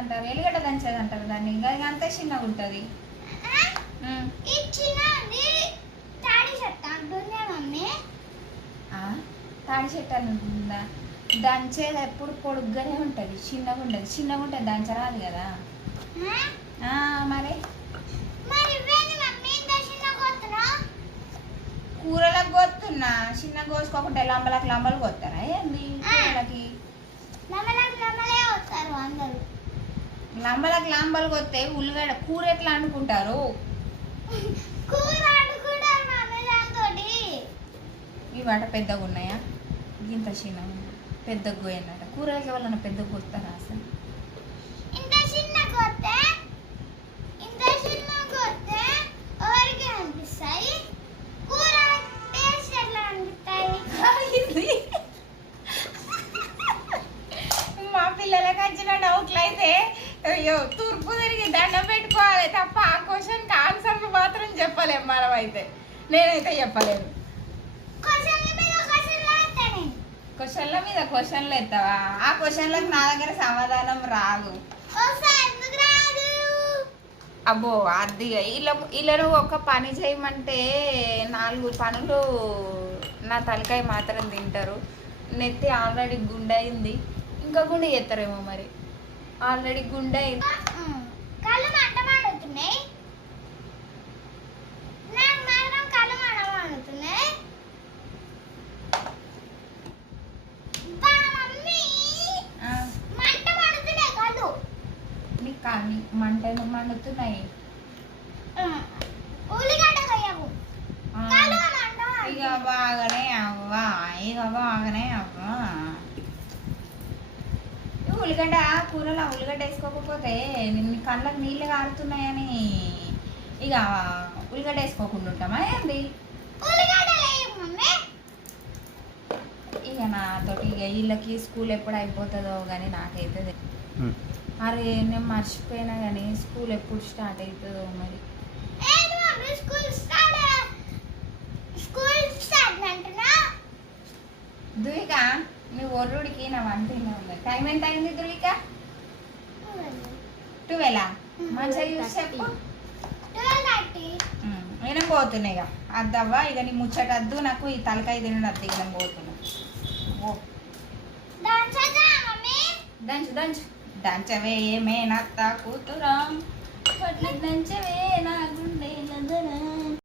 అంటారు, ఎల్లిగడ్డ దంచేది అంటారు దాన్ని. ఇంకా అంతే చిన్నగా ఉంటుంది. తాడి చెట్టు అని ఉంటుందా? దంచేది ఎప్పుడు పొడుగ్గానే ఉంటుంది, చిన్నగా ఉంటుంది. చిన్నగా ఉంటుంది దంచరాదు కదా. మరి కూరలకు కొత్తున్నా, చిన్న కోసుకోకుండా లంబలకు లంబలు కొత్తారా ఏంది కూరలకి? లంబలకు లంబలు కొత్తే ఉల్లిగడ్డ కూర ఎట్లా అనుకుంటారు? ఇవాట పెద్దగా ఉన్నాయా? ఇంత చిన్న పెద్దగా పోయినట. కూరలకి ఎవరన్నా పెద్దగా కొత్తారా అసలు? మా పిల్లలకి వచ్చిన డౌట్లు అయితే అయ్యో తూర్పు తిరిగి దండం పెట్టుకోవాలి తప్ప ఆ క్వశ్చన్కి ఆన్సర్లు మాత్రం చెప్పలేము మనం. అయితే నేనైతే చెప్పలేను. క్వశ్చన్ల మీద క్వశ్చన్లు ఎత్తావా? ఆ క్వశ్చన్లకు నా దగ్గర సమాధానం రాదు. అబ్బో అది వీళ్ళను ఒక పని చేయమంటే 4 పనులు నా తలకాయ మాత్రం తింటారు. నెత్తి ఆల్రెడీ గుండె అయింది, ఇంకా గుండె చేస్తారేమో మరి. ఆల్రెడీ గుండె అయింది. మంటలు మండుతున్నాయి. ఇక బాగానే అవ్వా, ఇక బాగానే అవ్వా. ఉల్లిగడ్డ కూరలో ఉల్లిగడ్డ వేసుకోకపోతే నీ కళ్ళకి నీళ్ళు కారుతున్నాయని ఇక ఉల్లిగడ్డ వేసుకోకుండా ఉంటామా ఏంది? ఇక నాతోటి ఇక వీళ్ళకి స్కూల్ ఎప్పుడు అయిపోతుందో కానీ నాకైతే అరే నేను మర్చిపోయినా కానీ స్కూల్ ఎప్పుడు స్టార్ట్ అవుతుందో మరి. దువిక నువ్వు ఒర్రుడికి నా వంటనే ఉంది. టైం ఎంత అయింది దువిక? 12. మంచిగా చూసి చెప్పు. నేను పోతున్నా ఇక అద్దవ్వా. ఇక నీ ముచ్చటద్దు, నాకు ఈ తలకాయ తినడు అద్దు. ఇక నేను పోతున్నా. ఓ దంచు దంచు దంచవే ఏమే నత్త కూతురా, దంచవే నా గుండె